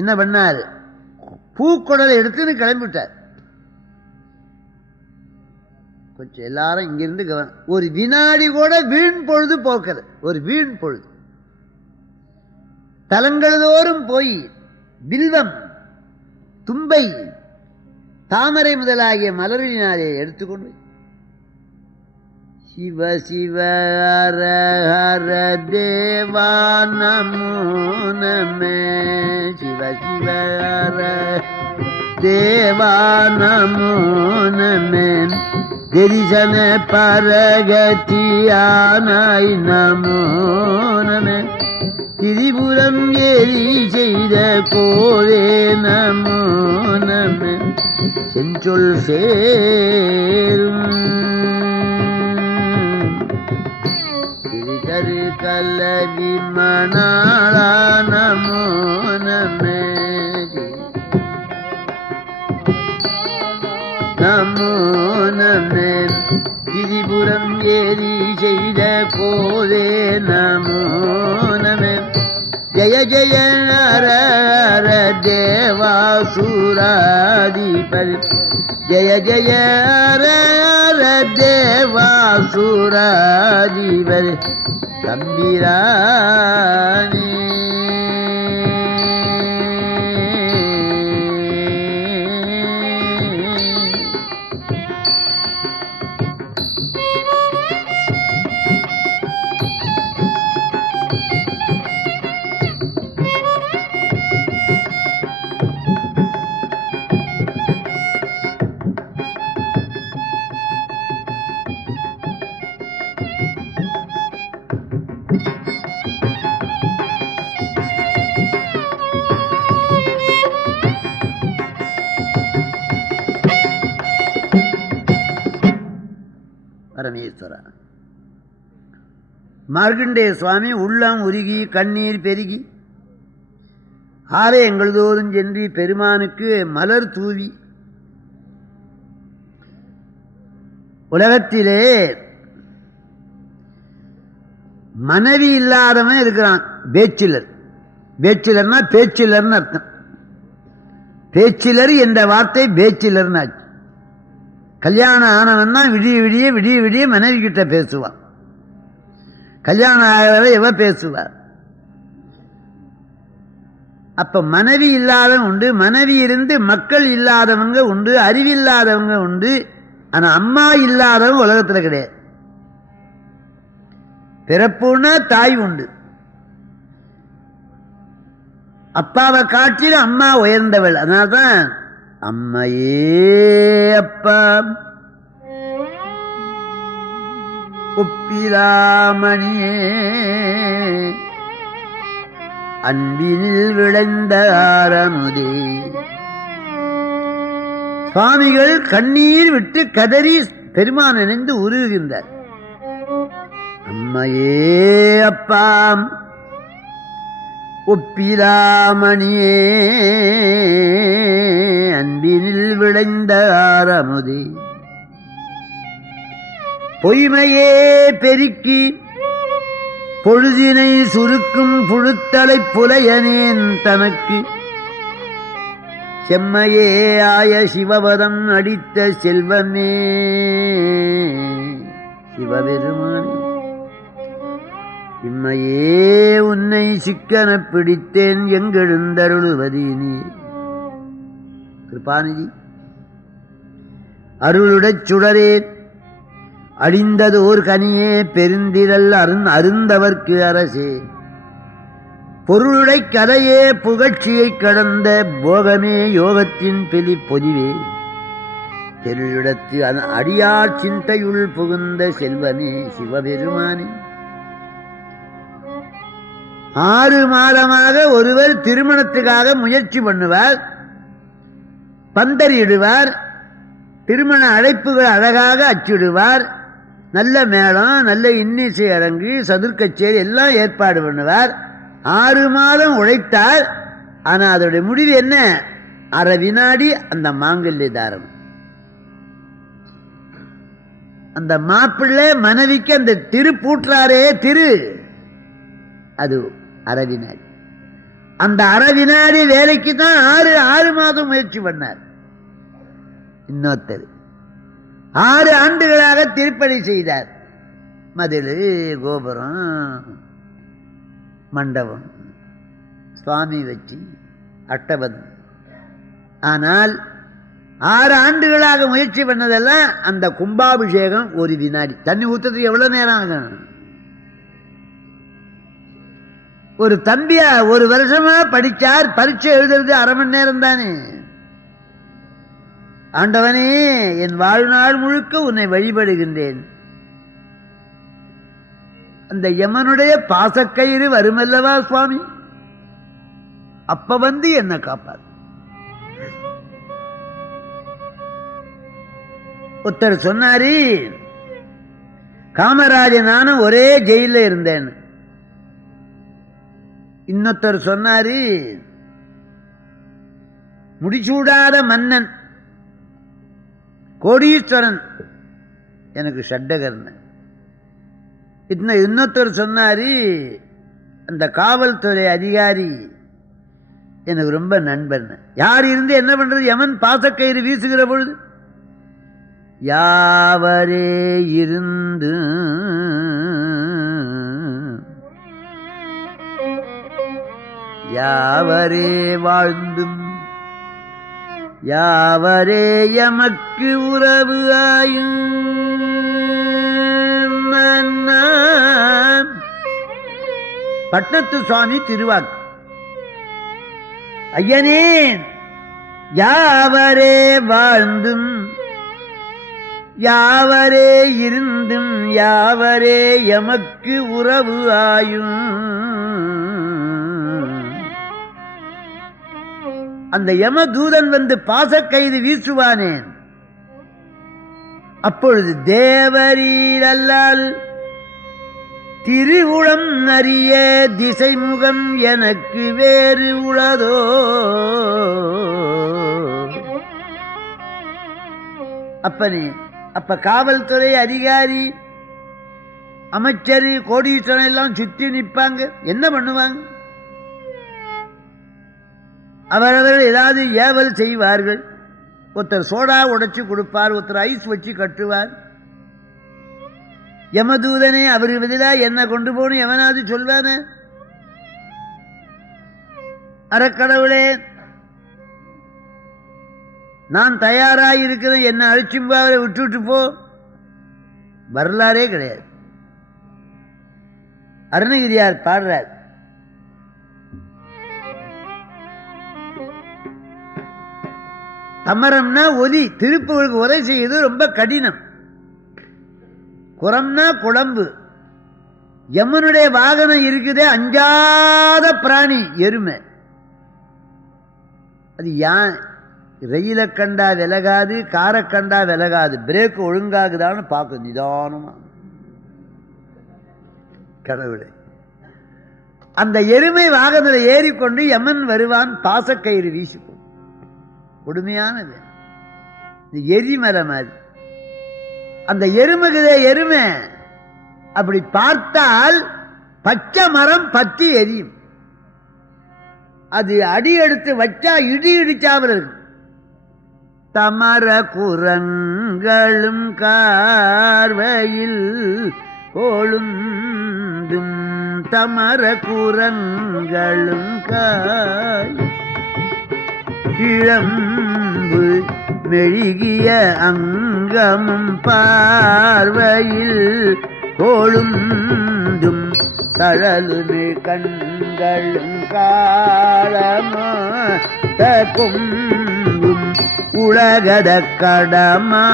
என்ன பண்ணார்? பூக்குடலை எடுத்துன்னு கிளம்பிவிட்டார். கொஞ்சம் எல்லாரும் இங்கிருந்து ஒரு வினாடி கூட வீண் பொழுது போக்குறது, ஒரு வீண் பொழுது. தலங்களதோறும் போய் வில்வம், தும்பை, தாமரை முதலாகிய மலரினாலே எடுத்துக்கொண்டு சிவ சிவ ஹர ஹர தேவா நமோ நமே, சிவ சிவ ஹர தேவா நமோ நமே, தரிசன பரகதியானாய் நமோ நமே, திரிபுரம் ஏறி செய்த கோவே நமோ நமே, செஞ்சொல் சேரும் திரிதரு கலவி மணாளா நமோ நமே, நமோ நமே, திரிபுரம் ஏறி செய்த கோவே நமோ நமே, ஜய ஜய ஹர ஹர தேவாசுராதிபதி, ஜய ஜய ஹர ஹர தேவாசுராதிபதி தம்பிரானே. பரமேஸ்வரா. மார்க்கண்டேய சுவாமி உள்ளம் உருகி கண்ணீர் பெருகி ஆலயங்களதோறும் சென்று பெருமானுக்கு மலர் தூவி, உலகத்திலே மனைவி இல்லாதவன் இருக்கிறான் பேச்சிலர். பேச்சிலர்னா பேச்சிலர்னு அர்த்தம். பேச்சிலர் என்ற வார்த்தை பேச்சிலர்னு ஆச்சு. கல்யாணம் ஆனவன் தான் விடிய விடிய விடிய விடிய மனைவி கிட்ட பேசுவான். கல்யாணம் ஆகிறவரை எவ பேசுவார்? அப்ப மனைவி இல்லாதவன் உண்டு, மனைவி இருந்து மக்கள் இல்லாதவங்க உண்டு, அறிவில்லாதவங்க உண்டு. ஆனா அம்மா இல்லாதவங்க உலகத்துல கிடையாது. பிறப்புன்னா தாய் உண்டு. அப்பாவை காட்டிலும் அம்மா உயர்ந்தவள். அதனால்தான் அம்மையே அப்பா ஒப்பிலாமணியே அன்பினில் விளைந்த ஆரமுதே. சுவாமிகள் கண்ணீர் விட்டு கதறி பெருமான் நினைந்து உருகுகின்றார். அம்மையே அப்பா ஒப்பிலாமணியே அன்பினில் விளைந்த ஆரமுதே, பொய்மையே பெருக்கி பொழுதினை சுருக்கும் புழுத்தலை புலையனேன் தனக்கு, செம்மையே ஆய சிவபதம் அடித்த செல்வமே சிவபெருமானே, இம்மையே உன்னை சிக்கன பிடித்தேன் எங்கெழுந்தருளுவதீனே. கிருபாநிதி அருளுடச் சுடரே அழிந்ததோர் கனியே பெருந்திரல் அருந்தவர்க்கு அரசே, பொருளுடை கதையே புகழ்ச்சியை கடந்த போகமே யோகத்தின் பெலி பொதிவே, தெருளிடத்து அடியார் சிந்தையுள் புகுந்த செல்வமே சிவபெருமானே. 6 மாதமாக ஒருவர் திருமணத்துக்காக முயற்சி பண்ணுவார், பந்தரிடுவார், திருமண அழைப்புகள் அழகாக அச்சிடுவார், நல்ல மேளம், நல்ல இன்னிசை அரங்கு, சதுர்க்கச்சேரி எல்லாம் ஏற்பாடு பண்ணுவார். 6 மாதம் உழைத்தார். ஆனா அதோடைய முடிவு என்ன? அரை வினாடி அந்த மாங்கல்ய தாரம். அந்த மாப்பிள்ளை மனைவிக்கு அந்த திரு பூட்டுறாரே, திரு, அது அரை வினாடி. அந்த அரை வினாடி வேலைக்கு தான் 6 மாதம் முயற்சி பண்ணார். இன்னொருத்தர் 6 ஆண்டுகளாக திருப்பணி செய்தார். மதில், கோபுரம், மண்டபம், சுவாமி வச்சு, அட்டபந்தம். ஆனால் 6 ஆண்டுகளாக முயற்சி பண்ணதெல்லாம் அந்த கும்பாபிஷேகம் 1 வினாடி. தண்ணி ஊத்துறதுக்கு எவ்வளவு நேரம் ஆகும்? ஒரு தம்பியா 1 வருஷமா படிச்சார், பரீட்சை எழுதுறது அரை மணி நேரம் தானே. ஆண்டவனே, என் வாழ்நாள் முழுக்க உன்னை வழிபடுகின்றேன், அந்த யமனுடைய பாசக்கயிறு வருமல்லவா சுவாமி, அப்ப வந்து என்ன காப்பார். ஒருத்தர் சொன்னாரு, காமராஜன் நானும் ஒரே ஜெயில இருந்தேன். இன்னொருத்தர் சொன்னாரு, முடிசூடாத மன்னன் கோடீஸ்வரன் எனக்கு ஷட்டகர்ணன். இன்னொருத்தர் சொன்னாரு, அந்த காவல்துறை அதிகாரி எனக்கு ரொம்ப நண்பன். யார் இருந்து என்ன பண்றது? யமன் பாசக்கயிறு வீசுகிற பொழுது யாவரே இருந்து யாவரே வாழ்ந்தும் யாவரே எமக்கு உறவு ஆயும். பட்டத்து சுவாமி திருவாக்கு. ஐயனே, யாவரே வாழ்ந்தும் யாவரே இருந்தும் யாவரே எமக்கு உறவு ஆயும். அந்த யமதூதன் வந்து பாசக்கயிறு வீசுவானேன், அப்பொழுது தேவரீர் அல்லால் திருவுளம் அறிய திசைமுகம் எனக்கு வேறு உளதோ. அப்ப காவல்துறை அதிகாரி, அமைச்சர், கோடீஸ்வரன் எல்லாம் சுற்றி நிற்பாங்க. என்ன பண்ணுவாங்க? அவரவர்கள் ஏதாவது ஏவல் செய்வார்கள். ஒருத்தர் சோடா உடைச்சு கொடுப்பார், ஒருத்தர் ஐஸ் வச்சு கட்டுவார். யமதூதனே, அவருக்கு பதிலா என்ன கொண்டு போகணும் எவனாவது சொல்வான? அறக்கடவுளே, நான் தயாராக இருக்கிறேன், என்ன அழிச்சும்பாவரை விட்டுட்டு போ. வரலாறே கிடையாது. அருணகிரியார் பாடுறார், தமரம்னா ஒலி, திருப்புகளுக்கு உரை செய்வது ரொம்ப கடினம். குரம்னா குழம்பு. யமனுடைய வாகனம் இருக்குதே, அஞ்சாத பிராணி எருமை. அது யான் ரயில கண்டா விலகாது, காரை கண்டா விலகாது, பிரேக் ஒழுங்காகுதான்னு பார்க்கும் நிதானமா. கடவுளே, அந்த எருமை வாகனத்தில் ஏறிக்கொண்டு யமன் வருவான், பாசக்கயிறு வீசிக்கும். கொடுமையானது. எரிமரம் அது. அந்த எருமைக்குதே எருமை, அப்படி பார்த்தால் பச்சை மரம் பத்தி எரியும். அது அடி எடுத்து வச்சா இடி இடிச்சாமல் இருக்கும். தமர குரங்களும் கார்வையில் கோளுந்தும் தமர குரங்களும் இளம்பு மெழுகிய அங்கமும் பார்வையில் கோளுந்தும் தழலுமே கண்களும் காலமோ கொம்பும் உலகத கடமா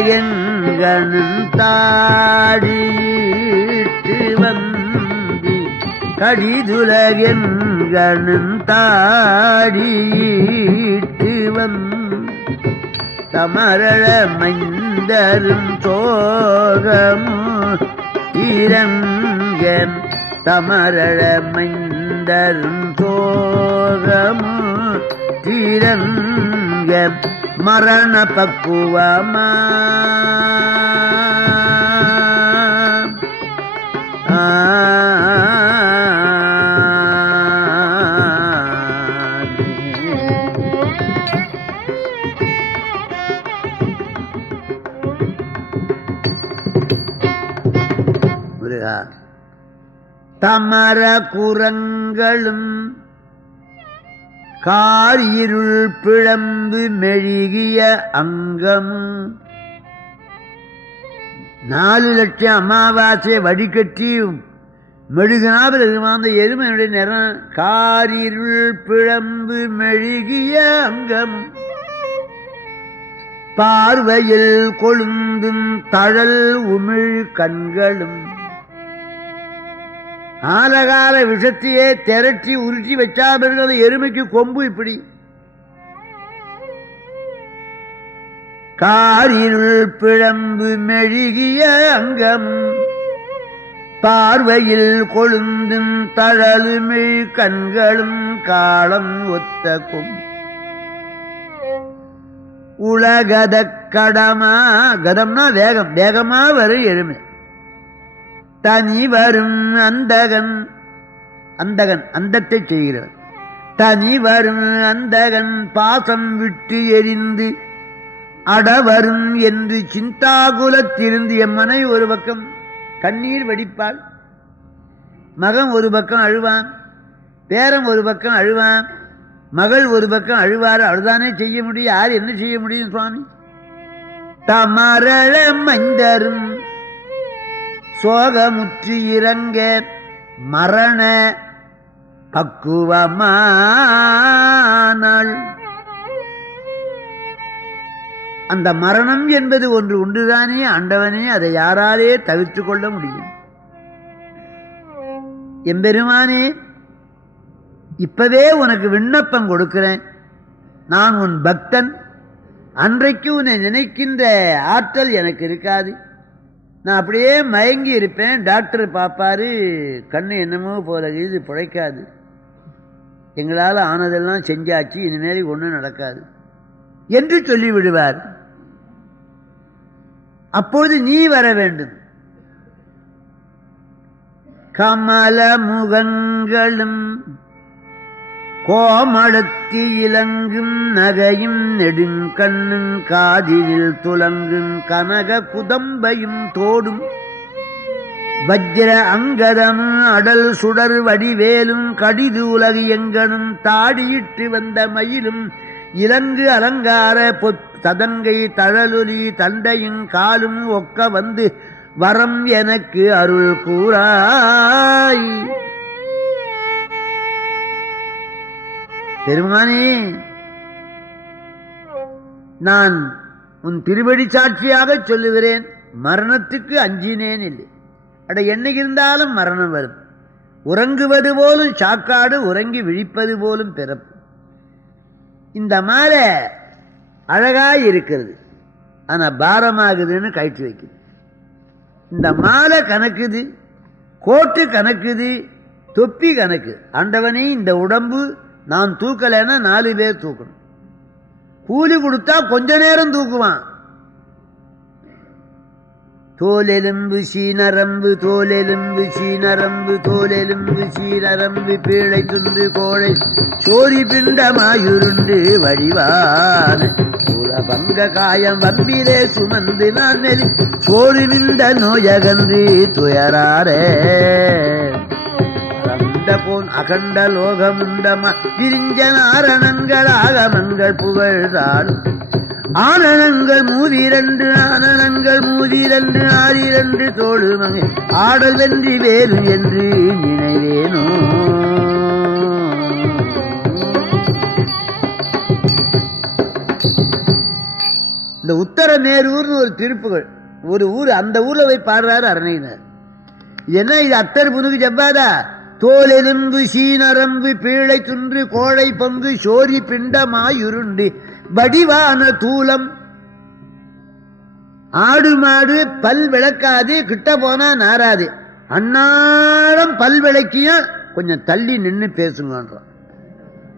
கடிதுலகென்கணும் தாடியிட்டு வந்து கடிதுலகென்கணும் தாடியிட்டு வந்து தமரள மைந்தரும் சோகமும் இரங்கன் தமரள மைந்தரும் சோகமும் உற்றிரங்க மரண பக்குவமா தமர குரங்களும் காரிருள் பிழம்பு மெழுகிய அங்கமும் 4 லட்சம் அமாவாசை வடிகட்டி மெழுகினாவில் இருந்த எருமையுடைய நிறம் காரிருள் பிழம்பு மெழுகிய அங்கமும் பார்வையில் கொழுந்தும் தழல் உமிழ் கண்களும் ஆலகால விஷத்தையே திரட்டி உருட்டி வச்சாபிருக்கிறது எருமைக்கு கொம்பு இப்படி காரிருள் பிழம்பு மெழுகிய அங்கம் பார்வையில் கொழுந்தும் தழலுமிழ் கண்களும் காலம் ஒத்த கொம்பு உலகத கடமா கதம்னா வேகம் வேகமா வரும் எருமை தனி வரும் அந்தகன் அந்தகன் அந்தத்தை செய்கிறவர் தனி வரும் அந்தகன் பாசம் விட்டு எரிந்து அடவரும் என்று சிந்தாகுலத்திலிருந்து எம்மனை ஒரு பக்கம் கண்ணீர் வடிப்பாள் மகன் ஒரு பக்கம் அழுவான் பேரன் ஒரு பக்கம் அழுவான் மகள் ஒரு பக்கம் அழுவார் அழுதானே செய்ய முடியும் யார் என்ன செய்ய முடியும் சுவாமி தமரழ மைந்தரும் சோகமுற்று இறங்க மரண பக்குவமானாள் அந்த மரணம் என்பது ஒன்று உண்டுதானே ஆண்டவனே அதை யாராலே தவிர்த்து கொள்ள முடியும் எம்பெருமானே இப்பவே உனக்கு விண்ணப்பம் கொடுக்கிறேன் நான் உன் பக்தன் அன்றைக்கு உன்னை நினைக்கின்ற ஆற்றல் எனக்கு இருக்காது நான் அப்படியே மயங்கி இருப்பேன் டாக்டர் பார்ப்பாரு கண்ணு என்னமோ போல இது பிழைக்காது எங்களால் ஆனதெல்லாம் செஞ்சாச்சு இனிமேல் ஒன்றும் நடக்காது என்று சொல்லிவிடுவார் அப்போது நீ வர வேண்டும் கமல முகங்களும் கோமளத்தி இலங்கும் நகையும் நெடுங்கண்ணும் காதில் துலங்கும் கனக குதம்பையும் தோடும் வஜ்ர அங்கதமும் அடல் சுடர் வடிவேலும் கடிது உலகு எங்கனும் தாடியிட்டு வந்த மயிலும் இலங்கு அலங்கார ததங்கை தழலொலி தண்டையும் காலும் ஒக்க வந்து வரம் எனக்கு அருள் கூறாய் பெருமானே நான் உன் திருவடி சாட்சியாக சொல்லுகிறேன் மரணத்துக்கு அஞ்சினேன் இல்லை அட என்னைக்கு இருந்தாலும் மரணம் வரும் உறங்குவது போலும் சாக்காடு உறங்கி விழிப்பது போலும் பிறப்பு இந்த மாலை அழகாய் இருக்கிறது ஆனா பாரமாகுதுன்னு கழிச்சு வைக்குது இந்த மாலை கணக்குது கோட்டு கணக்குது தொப்பி கணக்கு ஆண்டவனே இந்த உடம்பு நான் தூக்கலைன்னா 4 பேர் தூக்கணும் கூலி கொடுத்தா கொஞ்ச நேரம் தூக்குவான் தோலெலும்பு சீனரம்பு தோலெலும்பு சீனரம்பு தோலெலும்பு சீனரம்பு பீழை துண்டு கோழை சோரி பிண்டமாயுருண்டு வடிவான பங்க காயம் வம்பிலே சுமந்து நான் நெறி சோறு விண்ட நோயகன்று துயராரே போன் அகண்ட லோகமுண்டமா விரிஞ்சனாரணங்கள் ஆகமங்கள் புகழ்தாடும் ஆனனங்கள் 32 ஆனனங்கள் 32 ஆறிரண்டு தோடு மங்கை ஆடல் வென்றி வேறு என்று நினைவேனோ இந்த உத்தரமேரூர்னு ஒரு திருப்புகள் ஒரு ஊர் அந்த ஊர்ல போய் பாடுறாரு அருணையினர் என்ன இது அத்தர் புனுக்கு ஜப்பாதா தோலெலும்பு சீனரம்பு பீழை துன்று கோழை பங்கு சோரி பிண்டமாயுருண்டு வடிவான தூலம் ஆடு மாடு பல் விளக்காது கிட்ட போனா நாராது அன்னாடம் பல் விளக்கியும் கொஞ்சம் தள்ளி நின்று பேசுங்கன்றான்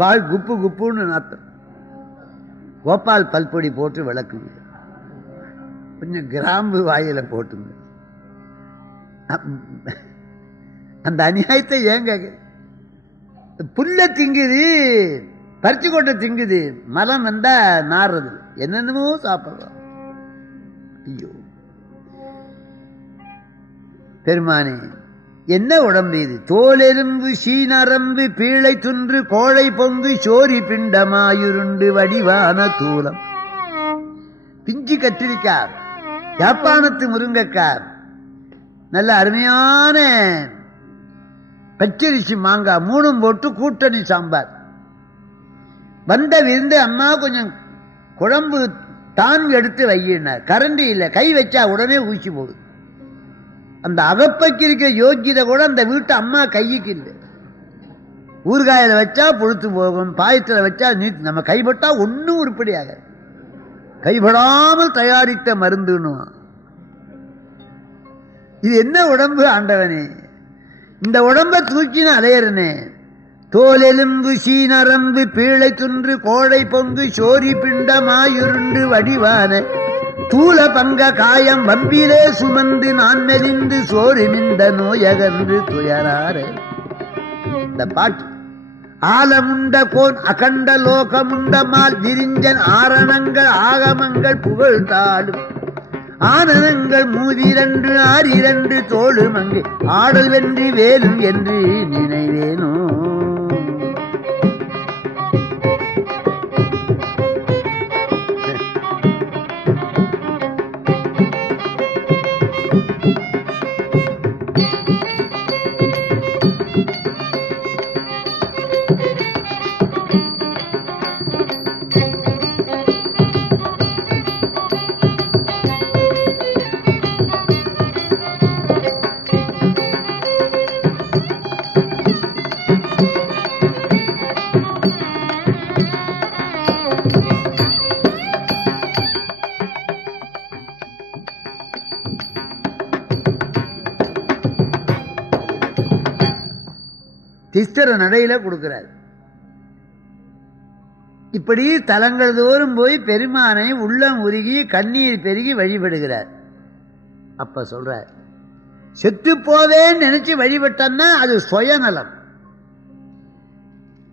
வாழ் குப்பு குப்புன்னு நாத்தம். கோபால் பல்பொடி போட்டு விளக்குங்க, கொஞ்சம் கிராம்பு வாயில போட்டுங்க. அந்த அநியாயத்தை ஏங்க புல்ல திங்குது, பறிச்சு கொட்ட திங்குது, மரம் வந்தா நாடுறது, என்னென்னமோ சாப்பிடுறோம். ஐயோ பெருமானே, என்ன உடம்பு இது? தோலெலும்பு சீனரம்பு பீழை துன்று கோழை பொங்கு சோரி பிண்டமாயுருண்டு வடிவான தூலம். பிஞ்சு கத்திரிக்காய், யாப்பானத்து முருங்கைக்காய், நல்ல அருமையான பச்சரிசி மாங்காய், மூணும் போட்டு கூட்டணி சாம்பார். வந்த விருந்து அம்மா கொஞ்சம் குழம்பு தான் எடுத்து வையினார். கரண்டி இல்லை, கை வச்சா உடனே ஊசி போகுது. அந்த அகப்பைக்கு இருக்க யோக்கியதை கூட அந்த வீட்டு அம்மா கைக்கு இல்லை. ஊறுகாயில வச்சா புழுத்து போகும், பாயத்தில் வச்சா நீட்டு. நம்ம கைப்பட்டா ஒன்னும் உருப்படியாக, கைப்படாமல் தயாரித்த மருந்துன்னு. இது என்ன உடம்பு ஆண்டவனே? இந்த உடம்பை தூக்கின அலையறனே. தோலெலும்பு சீனரம்பு பீழை துன்று கோழை பொங்கு சோரி பிண்டமாயுருண்டு வடிவான தூல பங்க காயம் வம்பிலே சுமந்து நான் மெலிந்து சோறு மிந்த நோயகன்று துயராரே. இந்த பாட்டு ஆலமுண்ட கோன் அகண்ட லோகமுண்ட மால் விரிஞ்சன் ஆரணங்கள் ஆகமங்கள் புகழ்ந்தாலும் ஆனனங்கள் மூதிரண்டு ஆறிரண்டு தோழு மங்கு ஆடல் வென்றி வேலும் என்று நினைவேனோ. திஸ்தர நடையில கொடுக்கிறார். இப்படி தலங்கள் தோறும் போய் பெருமானை உள்ளம் உருகி கண்ணீர் பெருகி வழிபடுகிறார். அப்ப சொல்றார், செத்து போவேன்னு நினைச்சு வழிபட்டன்னா அது சுயநலம்.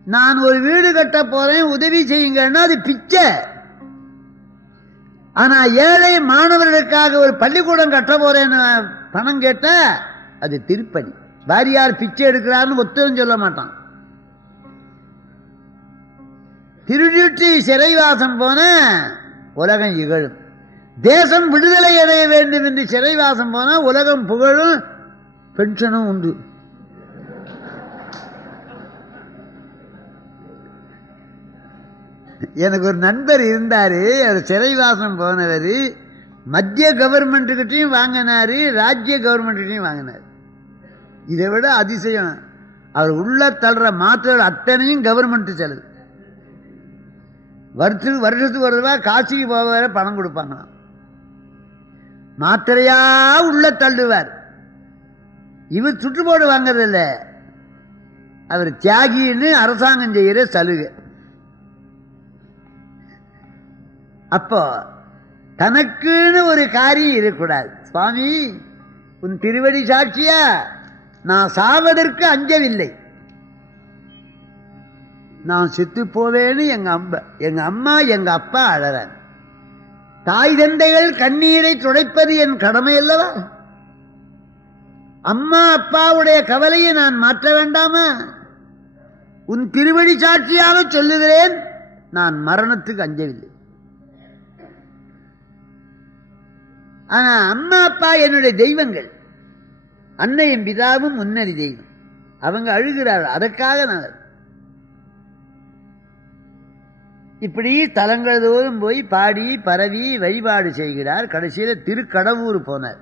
நான் ஒரு வீடு கட்ட போறேன் உதவி செய்யுங்கன்னா அது பிச்சை. ஆனா ஏழை மாணவர்களுக்காக ஒரு பள்ளிக்கூடம் கட்ட போறேன்னு பணம் கேட்ட அது திருப்பணி. வாரியார் பிச்சை எடுக்கிறான்னு ஒத்தரும் சொல்ல மாட்டான். திருடிட்டு சிறைவாசம் போன உலகம் இகழும். தேசம் விடுதலை அடைய வேண்டும் என்று சிறைவாசம் போன உலகம் புகழும், பென்ஷனும் உண்டு. எனக்கு ஒரு நண்பர் இருந்தாரு, அவர் சிறைவாசம் போனவர். மத்திய கவர்மெண்ட்டுக்கிட்டையும் வாங்கினாரு, ராஜ்ய கவர்மெண்ட்கிட்டையும் வாங்கினார். இதை விட அதிசயம், அவர் உள்ள தள்ளுற மாத்திரை அத்தனையும் கவர்மெண்ட் செலவு. வருஷத்துக்கு ஒரு ரூபா காசிக்கு போக வேற பணம் கொடுப்பாங்க. மாத்திரையா உள்ள தள்ளுவார். இவர் சுற்றுப்போடு வாங்கறது இல்ல, அவர் தியாகின்னு அரசாங்கம் செய்கிற சலுகை. அப்போ தனக்குன்னு ஒரு காரியம் இருக்கக்கூடாது. சுவாமி உன் திருவடி சாட்சியா, நான் சாவதற்கு அஞ்சவில்லை. நான் செத்து போவேன்னு எங்க அம்மா எங்க அப்பா அழறாங்க. தாய் தந்தைகள் கண்ணீரை துடைப்பது என் கடமை அல்லவா? அம்மா அப்பாவுடைய கவலையை நான் மாற்ற வேண்டாமா? உன் திருவடி சாட்சியாக சொல்லுகிறேன், நான் மரணத்துக்கு அஞ்சவில்லை. ஆனா அம்மா அப்பா என்னுடைய தெய்வங்கள், அன்னையும் பிதாவும் முன்னணி தெய்வம். அவங்க அழுகிறார்கள், அதற்காக நான் இப்படி தலங்கள் தோறும் போய் பாடி பரவி வழிபாடு செய்கிறார். கடைசியில் திருக்கடவூர் போனார்.